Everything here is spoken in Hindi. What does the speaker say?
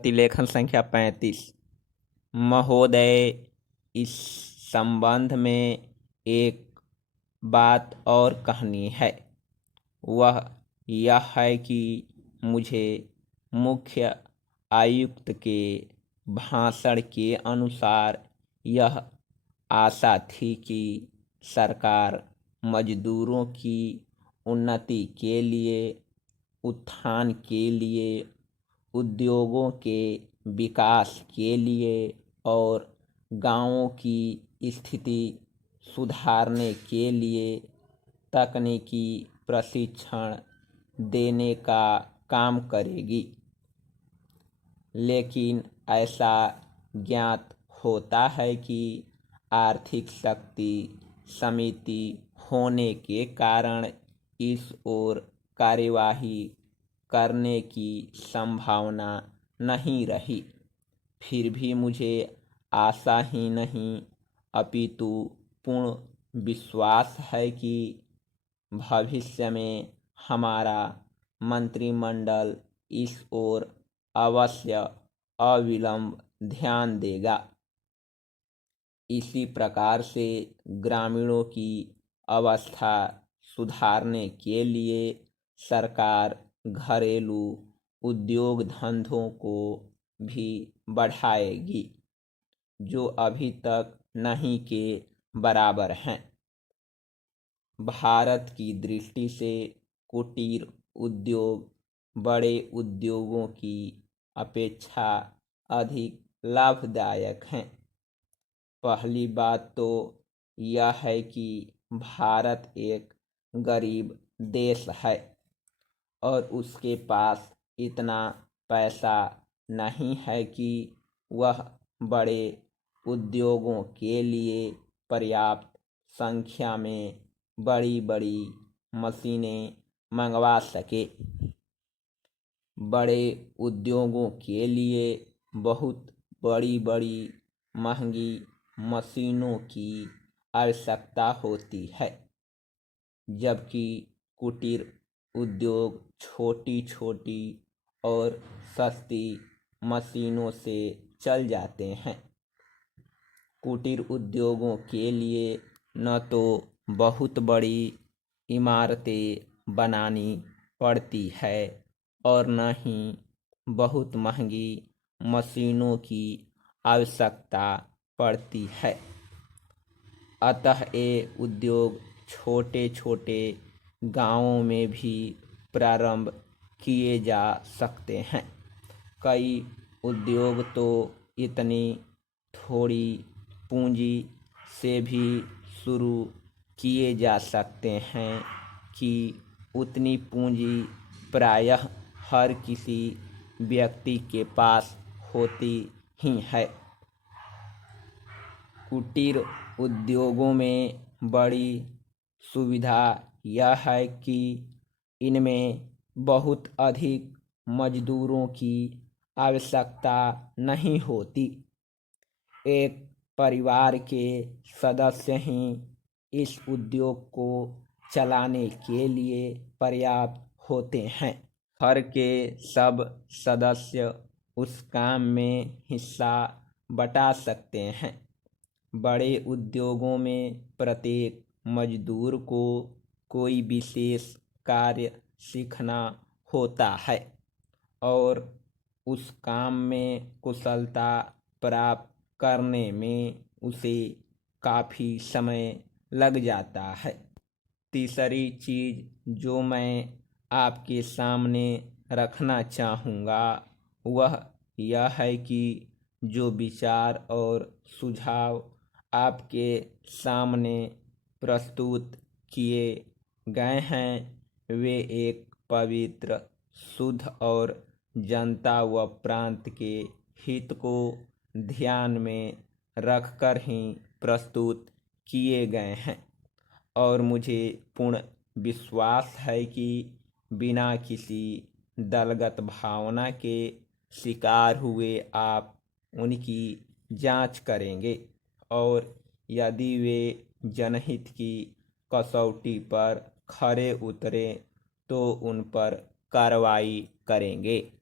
प्रतिलेखन संख्या 35। महोदय, इस संबंध में एक बात और कहनी है। वह यह है कि मुझे मुख्य आयुक्त के भाषण के अनुसार यह आशा थी कि सरकार मजदूरों की उन्नति के लिए, उत्थान के लिए, उद्योगों के विकास के लिए और गांवों की स्थिति सुधारने के लिए तकनीकी प्रशिक्षण देने का काम करेगी। लेकिन ऐसा ज्ञात होता है कि आर्थिक शक्ति समिति होने के कारण इस ओर कार्यवाही करने की संभावना नहीं रही। फिर भी मुझे आशा ही नहीं अपितु पूर्ण विश्वास है कि भविष्य में हमारा मंत्रिमंडल इस ओर अवश्य अविलंब ध्यान देगा। इसी प्रकार से ग्रामीणों की अवस्था सुधारने के लिए सरकार घरेलू उद्योग धंधों को भी बढ़ाएगी, जो अभी तक नहीं के बराबर हैं। भारत की दृष्टि से कुटीर उद्योग बड़े उद्योगों की अपेक्षा अधिक लाभदायक हैं। पहली बात तो यह है कि भारत एक गरीब देश है और उसके पास इतना पैसा नहीं है कि वह बड़े उद्योगों के लिए पर्याप्त संख्या में बड़ी बड़ी मशीनें मंगवा सके। बड़े उद्योगों के लिए बहुत बड़ी बड़ी महंगी मशीनों की आवश्यकता होती है, जबकि कुटीर उद्योग छोटी छोटी और सस्ती मशीनों से चल जाते हैं। कुटीर उद्योगों के लिए न तो बहुत बड़ी इमारतें बनानी पड़ती है और न ही बहुत महंगी मशीनों की आवश्यकता पड़ती है। अतः ये उद्योग छोटे छोटे गांवों में भी प्रारंभ किए जा सकते हैं। कई उद्योग तो इतनी थोड़ी पूंजी से भी शुरू किए जा सकते हैं कि उतनी पूंजी प्रायः हर किसी व्यक्ति के पास होती ही है। कुटीर उद्योगों में बड़ी सुविधा यह है कि इनमें बहुत अधिक मजदूरों की आवश्यकता नहीं होती। एक परिवार के सदस्य ही इस उद्योग को चलाने के लिए पर्याप्त होते हैं। घर के सब सदस्य उस काम में हिस्सा बटा सकते हैं। बड़े उद्योगों में प्रत्येक मजदूर को कोई विशेष कार्य सीखना होता है और उस काम में कुशलता प्राप्त करने में उसे काफ़ी समय लग जाता है। तीसरी चीज़ जो मैं आपके सामने रखना चाहूँगा वह यह है कि जो विचार और सुझाव आपके सामने प्रस्तुत किए गए हैं वे एक पवित्र, शुद्ध और जनता व प्रांत के हित को ध्यान में रखकर ही प्रस्तुत किए गए हैं और मुझे पूर्ण विश्वास है कि बिना किसी दलगत भावना के शिकार हुए आप उनकी जांच करेंगे और यदि वे जनहित की कसौटी पर खरे उतरे तो उन पर कार्रवाई करेंगे।